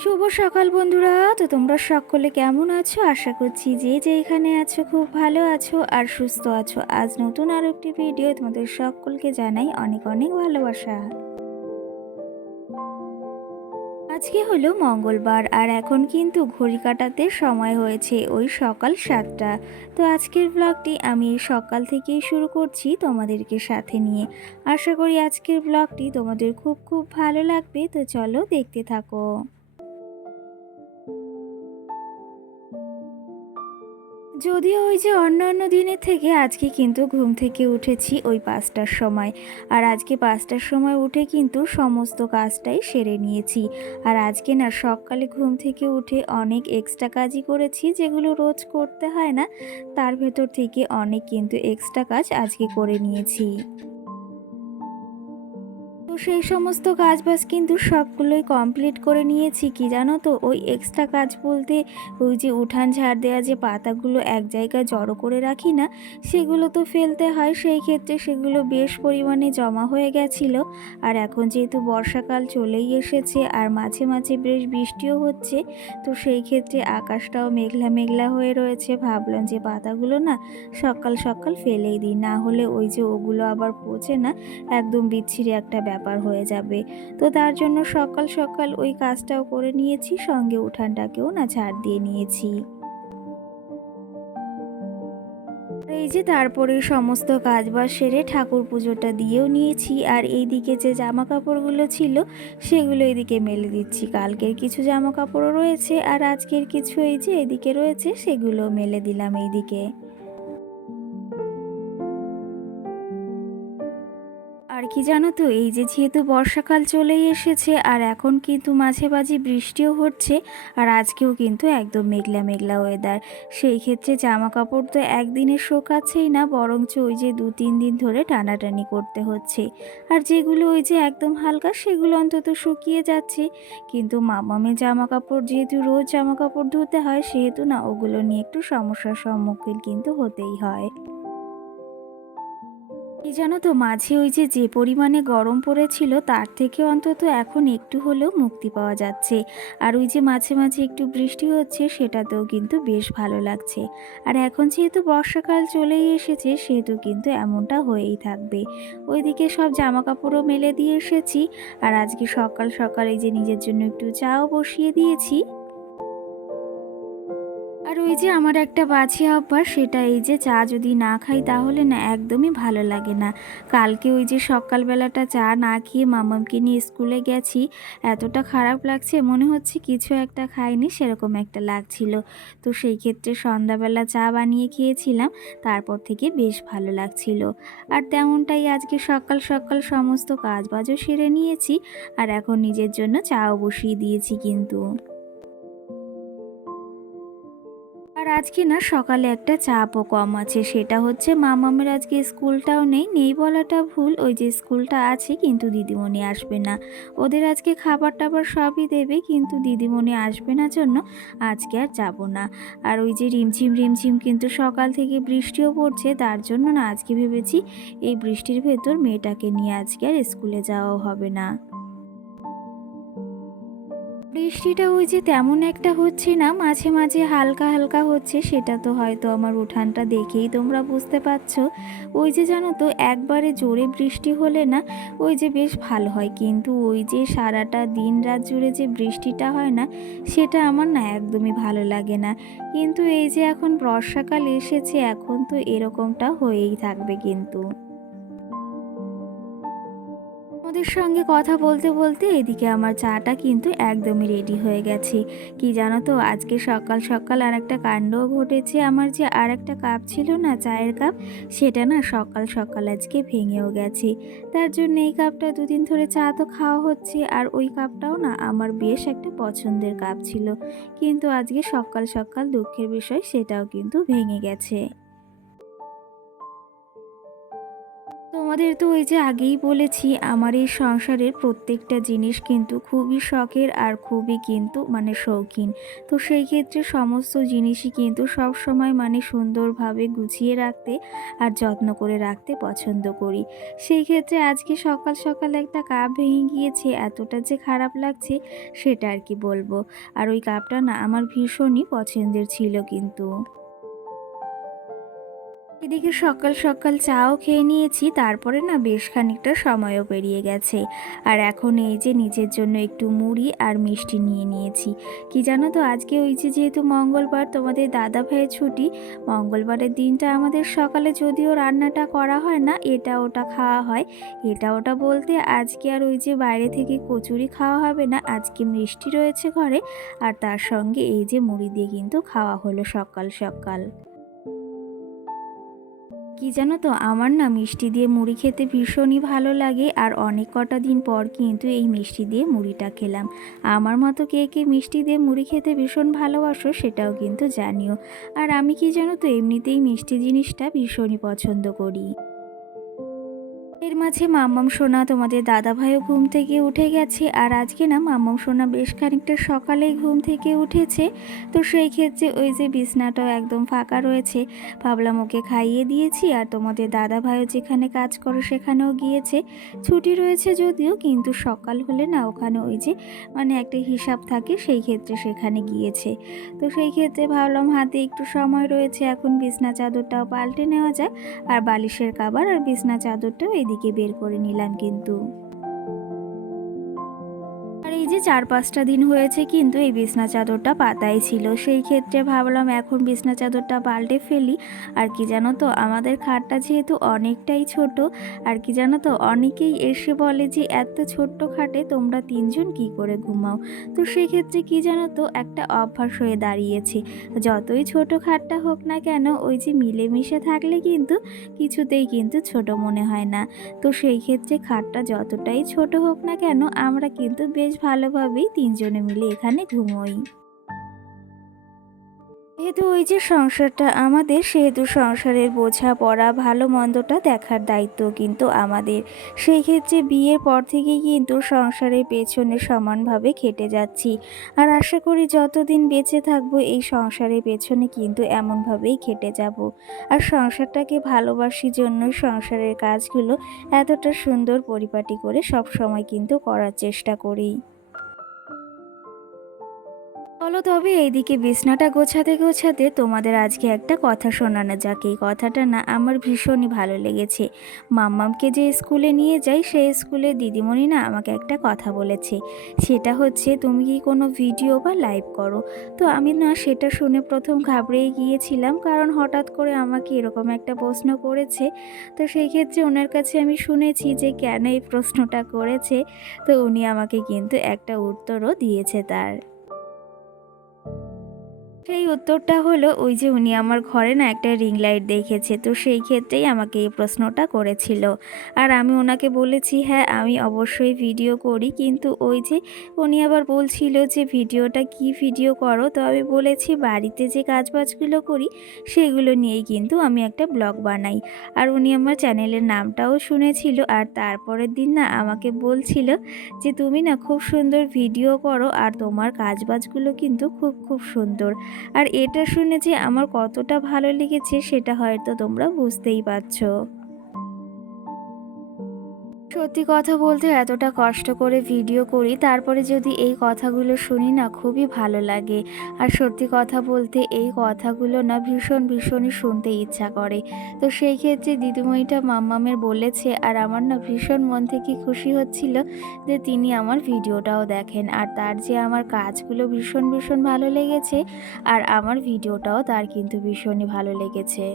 শুভ সকাল বন্ধুরা। তো তোমরা সকলে কেমন আছো? আশা করছি যে যেখানে আছো খুব ভালো আছো আর সুস্থ আছো। আজ নতুন আরো একটি ভিডিও তোমাদের সকলকে জানাই অনেক অনেক ভালোবাসা। আজকে হলো মঙ্গলবার আর এখন কিন্তু ঘড়ি কাটাতে সময় হয়েছে ওই সকাল 7টা। তো আজকের ব্লগটি আমি সকাল থেকেই শুরু করছি তোমাদেরকে সাথে নিয়ে। আশা করি আজকের ব্লগটি তোমাদের খুব খুব ভালো লাগবে। তো চলো দেখতে থাকো। যদিও ওই যে অন্যান্য দিনের থেকে আজকে কিন্তু ঘুম থেকে উঠেছি ওই 5টার সময়। আর আজকে 5টার সময় উঠে কিন্তু সমস্ত কাজটাই সেরে নিয়েছি। আর আজকে না সকালে ঘুম থেকে উঠে অনেক এক্সট্রা কাজই করেছি, যেগুলো রোজ করতে হয় না। তার ভেতর থেকে অনেক কিন্তু এক্সট্রা কাজ আজকে করে নিয়েছি। তো সেই সমস্ত কাজবাজ কিন্তু সবগুলোই কমপ্লিট করে নিয়েছি। কি জানো তো, ওই এক্সট্রা কাজ বলতে ওই যে উঠান ঝাড় দেওয়া যে পাতাগুলো এক জায়গায় জড়ো করে রাখি না, সেগুলো তো ফেলতে হয়। সেই ক্ষেত্রে সেগুলো বেশ পরিমাণে জমা হয়ে গেছিলো। আর এখন যেহেতু বর্ষাকাল চলেই এসেছে আর মাঝে মাঝে বেশ বৃষ্টিও হচ্ছে, তো সেই ক্ষেত্রে আকাশটাও মেঘলা মেঘলা হয়ে রয়েছে। ভাবলাম যে পাতাগুলো না সকাল সকাল ফেলেই দিই, না হলে ওই যে ওগুলো আবার পচে না একদম বিচ্ছিরি একটা ব্যাপার হয়ে যাবে। তো তার জন্য সকাল সকাল ওই কাজটাও করে নিয়েছি, সঙ্গে উঠানটাকেও না ঝাড় দিয়ে নিয়েছি। এই যে তারপরে সমস্ত কাজবাজ সেরে ঠাকুর পুজোটা দিয়েও নিয়েছি। আর এইদিকে যে জামা কাপড়গুলো ছিল সেগুলো এদিকে মেলে দিচ্ছি। কালকের কিছু জামা কাপড়ও রয়েছে আর আজকের কিছু এই যে এদিকে রয়েছে, সেগুলো মেলে দিলাম এইদিকে। আর কি জানো তো, এই যে যেহেতু বর্ষাকাল চলেই এসেছে আর এখন কিন্তু মাঝে মাঝে বৃষ্টিও হচ্ছে। আর আজকেও কিন্তু একদম মেঘলা মেঘলা ওয়েদার। সেই ক্ষেত্রে জামা কাপড় তো একদিনে শোকাচ্ছেই না, বরঞ্চ ওই যে 2-3 দিন ধরে টানাটানি করতে হচ্ছে। আর যেগুলো ওই যে একদম হালকা সেগুলো অন্তত শুকিয়ে যাচ্ছে। কিন্তু মামামের জামা কাপড় যেহেতু রোজ জামা কাপড় ধুতে হয়, সেহেতু না ওগুলো নিয়ে একটু সমস্যার সম্মুখীন কিন্তু হতেই হয়। কি জানো তো, মাঝে ওই যে যে পরিমাণে গরম পড়েছিল তার থেকে অন্তত এখন একটু হলেও মুক্তি পাওয়া যাচ্ছে। আর ওই যে মাঝে মাঝে একটু বৃষ্টি হচ্ছে, সেটাতেও কিন্তু বেশ ভালো লাগছে। আর এখন যেহেতু বর্ষাকাল চলেই এসেছে, সেহেতু কিন্তু এমনটা হয়েই থাকবে। ওইদিকে সব জামা কাপড়ও মেলে দিয়ে এসেছি। আর আজকে সকাল সকাল এই যে নিজের জন্য একটু চাও বসিয়ে দিয়েছি। আর ওই যে আমার একটা বাজে অভ্যাস, সেটা এই যে চা যদি না খাই তাহলে না একদমই ভালো লাগে না। কালকে ওই যে সকালবেলাটা চা না খেয়ে মামামকে নিয়ে স্কুলে গেছি, এতটা খারাপ লাগছে, মনে হচ্ছে কিছু একটা খাইনি সেরকম একটা লাগছিল। তো সেই ক্ষেত্রে সন্ধ্যাবেলা চা বানিয়ে খেয়েছিলাম, তারপর থেকে বেশ ভালো লাগছিল। আর তেমনটাই আজকে সকাল সকাল সমস্ত কাজবাজও সেরে নিয়েছি। আর এখন নিজের জন্য চাও বসিয়ে দিয়েছি কিন্তু। আর আজকে না সকালে একটা চাপও কম আছে, সেটা হচ্ছে মামামের আজকে স্কুলটাও নেই। নেই বলাটা ভুল, ওই যে স্কুলটা আছে কিন্তু দিদিমণি আসবে না। ওদের আজকে খাবার টাবার সবই দেবে, কিন্তু দিদিমণি আসবে না জন্য আজকে আর যাব না। আর ওই যে রিমঝিম রিমঝিম কিন্তু সকাল থেকে বৃষ্টিও পড়ছে, তার জন্য না আজকে ভেবেছি এই বৃষ্টির ভেতর মেয়েটাকে নিয়ে আজকে আর স্কুলে যাওয়াও হবে না। বৃষ্টিটা ওই যে তেমন একটা হচ্ছে না, মাঝে মাঝে হালকা হালকা হচ্ছে। সেটা তো হয়তো আমার উঠানটা দেখেই তোমরা বুঝতে পারছো। ওই যে জানো তো, একবারে জোরে বৃষ্টি হলে না ওই যে বেশ ভালো হয়, কিন্তু ওই যে সারাটা দিন রাত জুড়ে যে বৃষ্টিটা হয় না, সেটা আমার না একদমই ভালো লাগে না। কিন্তু এই যে এখন বর্ষাকাল এসেছে, এখন তো এরকমটা হয়েই থাকবে কিন্তু। ওদের সঙ্গে কথা বলতে বলতে এদিকে আমার চাটা কিন্তু একদমই রেডি হয়ে গেছে। কি জানো তো, আজকে সকাল সকাল আর একটা কাণ্ডও ঘটেছে। আমার যে আর একটা কাপ ছিল না, চায়ের কাপ, সেটা না সকাল সকাল আজকে ভেঙেও গেছে। তার জন্য এই কাপটা 2 দিন ধরে চা তো খাওয়া হচ্ছে, আর ওই কাপটাও না আমার বেশ একটা পছন্দের কাপ ছিল। কিন্তু আজকে সকাল সকাল দুঃখের বিষয়, সেটাও কিন্তু ভেঙে গেছে। তো তোমাদের তো ওই যে আগেই বলেছি আমার এই সংসারের প্রত্যেকটা জিনিস কিন্তু খুবই শখের আর খুবই কিন্তু মানে শৌখিন। তো সেই ক্ষেত্রে সমস্ত জিনিসই কিন্তু সব সময় মানে সুন্দরভাবে গুছিয়ে রাখতে আর যত্ন করে রাখতে পছন্দ করি। সেই ক্ষেত্রে আজকে সকাল সকাল একটা কাপ ভেঙে গিয়েছে, এতটা যে খারাপ লাগছে সেটা আর কি বলবো। আর ওই কাপটা না আমার ভীষণই পছন্দের ছিল কিন্তু। এদিকে সকাল সকাল চাও খেয়ে নিয়েছি, তারপরে না বেশ খানিকটা সময়ও পেরিয়ে গেছে। আর এখন এই যে নিজের জন্য একটু মুড়ি আর মিষ্টি নিয়ে নিয়েছি। কি জানো তো আজকে ওই যে যেহেতু মঙ্গলবার, তোমাদের দাদা ভাইয়ের ছুটি, মঙ্গলবারের দিনটা আমাদের সকালে যদিও রান্নাটা করা হয় না, এটা ওটা খাওয়া হয়। এটা ওটা বলতে আজকে আর ওই যে বাইরে থেকে কচুরি খাওয়া হবে না, আজকে মিষ্টি রয়েছে ঘরে, আর তার সঙ্গে এই যে মুড়ি দিয়ে কিন্তু খাওয়া হলো সকাল সকাল। কি জানো তো আমার না মিষ্টি দিয়ে মুড়ি খেতে ভীষণই ভালো লাগে, আর অনেক কটা দিন পর কিন্তু এই মিষ্টি দিয়ে মুড়িটা খেলাম। আমার মতো কে কে মিষ্টি দিয়ে মুড়ি খেতে ভীষণ ভালোবাসো সেটাও কিন্তু জানিও। আর আমি কি জানো তো এমনিতেই মিষ্টি জিনিসটা ভীষণই পছন্দ করি। এর মাঝে মাম্মাম সোনা তোমাদের দাদা ভাইও ঘুম থেকে উঠে গেছে, আর আজকে না মাম্মাম সোনা বেশ খানিকটা সকালেই ঘুম থেকে উঠেছে। তো সেই ক্ষেত্রে ওই যে বিছনাটাও একদম ফাঁকা রয়েছে, ভাবলাম ওকে খাইয়ে দিয়েছি, আর তোমাদের দাদা ভাইও যেখানে কাজ করে সেখানেও গিয়েছে। ছুটি রয়েছে যদিও, কিন্তু সকাল হলে না ওখানে ওই যে মানে একটা হিসাব থাকে, সেই ক্ষেত্রে সেখানে গিয়েছে। তো সেই ক্ষেত্রে ভাবলাম হাতে একটু সময় রয়েছে, এখন বিছনা চাদরটাও পাল্টে নেওয়া যায়, আর বালিশের কভার আর বিছনা চাদরটাও এদিকে বের করে নিলাম কিন্তু। আর এই যে 4-5টা দিন হয়েছে কিন্তু এই বিছনা চাদরটা পাতাই ছিল, সেই ক্ষেত্রে ভাবলাম এখন বিছনা চাদরটা পাল্টে ফেলি। আর কি জানো তো আমাদের খাটটা যেহেতু অনেকটাই ছোট, আর কি জানো তো অনেকেই এসে বলে যে এত ছোট্ট খাটে তোমরা 3জন কি করে ঘুমাও। তো সেক্ষেত্রে কি জানো তো একটা অভ্যাস হয়ে দাঁড়িয়েছে, যতই ছোট খাটটা হোক না কেন ওই যে মিলেমিশে থাকলে কিন্তু কিছুতেই কিন্তু ছোট মনে হয় না। তো সেই ক্ষেত্রে খাটটা যতটাই ছোট হোক না কেন আমরা কিন্তু বেশ ভালোভাবেই 3জনে মিলে এখানে ঘুমোই। যেহেতু ওই যে সংসারটা আমাদের, সেহেতু সংসারের বোঝাপড়া ভালো মন্দটা দেখার দায়িত্ব কিন্তু আমাদের। সেই ক্ষেত্রে বিয়ের পর থেকেই কিন্তু সংসারের পেছনে সমানভাবে খেটে যাচ্ছি, আর আশা করি যতদিন বেঁচে থাকবো এই সংসারের পেছনে কিন্তু এমনভাবেই খেটে যাব। আর সংসারটাকে ভালোবাসি জন্য সংসারের কাজগুলো এতটা সুন্দর পরিপাটি করে সব সময় কিন্তু করার চেষ্টা করি। চলো তবে এইদিকে বিছনাটা গোছাতে গোছাতে তোমাদের আজকে একটা কথা শোনানো যাক। এই কথাটা না আমার ভীষণই ভালো লেগেছে। মাম্মামকে যে স্কুলে নিয়ে যাই সেই স্কুলে দিদিমণি না আমাকে একটা কথা বলেছে, সেটা হচ্ছে তুমি কি কোনো ভিডিও বা লাইভ করো। তো আমি না সেটা শুনে প্রথম ঘাবড়েই গিয়েছিলাম, কারণ হঠাৎ করে আমাকে এরকম একটা প্রশ্ন করেছে। তো সেই ক্ষেত্রে ওনার কাছে আমি শুনেছি যে কেন এই প্রশ্নটা করেছে, তো উনি আমাকে কিন্তু একটা উত্তরও দিয়েছে তার। সেই উত্তরটা হলো ওই যে উনি আমার ঘরে না একটা রিং লাইট দেখেছে, তো সেই ক্ষেত্রেই আমাকে এই প্রশ্নটা করেছিল। আর আমি ওনাকে বলেছি হ্যাঁ আমি অবশ্যই ভিডিও করি, কিন্তু ওই যে উনি আবার বলছিল যে ভিডিওটা কি ভিডিও করো, তো আমি বলেছি বাড়িতে যে কাজবাজগুলো করি সেগুলো নিয়েই কিন্তু আমি একটা ব্লগ বানাই। আর উনি আমার চ্যানেলের নামটাও শুনেছিল, আর তারপরের দিন না আমাকে বলছিল যে তুমি না খুব সুন্দর ভিডিও করো, আর তোমার কাজবাজগুলো কিন্তু খুব খুব সুন্দর। আর এটা শুনে যে আমার কতটা ভালো লেগেছে সেটা হয়তো তোমরা বুঝতেই পারছো। সত্যি কথা বলতে এতটা কষ্ট করে ভিডিও করি, তারপরে যদি এই কথাগুলো শুনি না খুবই ভালো লাগে। আর সত্যি কথা বলতে এই কথাগুলো না ভীষণ ভীষণই শুনতে ইচ্ছা করে। তো সেই ক্ষেত্রে দিদিমণিটা মাম্মামের বলেছে, আর আমার না ভীষণ মন থেকে খুশি হচ্ছিল যে তিনি আমার ভিডিওটাও দেখেন, আর তার যে আমার কাজগুলো ভীষণ ভীষণ ভালো লেগেছে, আর আমার ভিডিওটাও তার কিন্তু ভীষণই ভালো লেগেছে।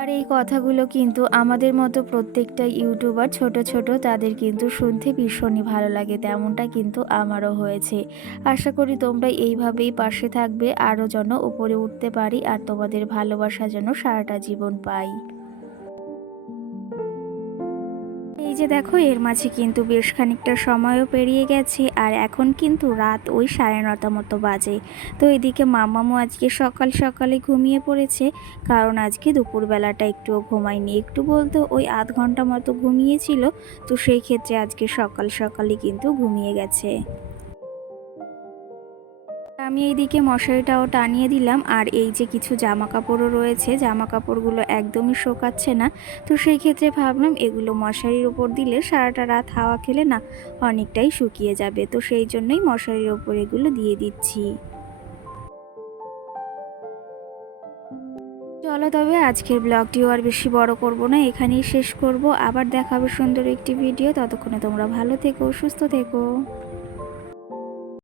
আর এই কথাগুলো কিন্তু আমাদের মতো প্রত্যেকটা ইউটিউবার ছোট ছোট তাদের কিন্তু শুনতে ভীষণই ভালো লাগে, তেমনটা কিন্তু আমারও হয়েছে। আশা করি তোমরা এইভাবেই পাশে থাকবে, আরও যেন উপরে উঠতে পারি, আর তোমাদের ভালোবাসা যেন সারাটা জীবন পাই। এই যে দেখো এর মাঝে কিন্তু বেশ খানিকটা সময়ও পেরিয়ে গেছে, আর এখন কিন্তু রাত ওই 9:30 মতো বাজে। তো এদিকে মাম্মামও আজকে সকাল সকালে ঘুমিয়ে পড়েছে, কারণ আজকে দুপুরবেলাটা একটুও ঘুমায়নি, একটু বলতে ওই আধ ঘন্টা মতো ঘুমিয়েছিল। তো সেই ক্ষেত্রে আজকে সকাল সকালই কিন্তু ঘুমিয়ে গেছে। আমি এইদিকে মশারিটাও টানিয়ে দিলাম, আর এই যে কিছু জামা কাপড়ও রয়েছে, জামা কাপড়গুলো একদমই শোকাচ্ছে না। তো সেই ক্ষেত্রে ভাবলাম এগুলো মশারির ওপর দিলে সারাটা রাত হাওয়া খেলে না অনেকটাই শুকিয়ে যাবে, তো সেই জন্যই মশারির ওপর এগুলো দিয়ে দিচ্ছি। চলো তবে আজকের ব্লগটিও আর বেশি বড় করব না, এখানেই শেষ করব। আবার দেখা হবে সুন্দর একটি ভিডিও, ততক্ষণে তোমরা ভালো থেকো, সুস্থ থেকো।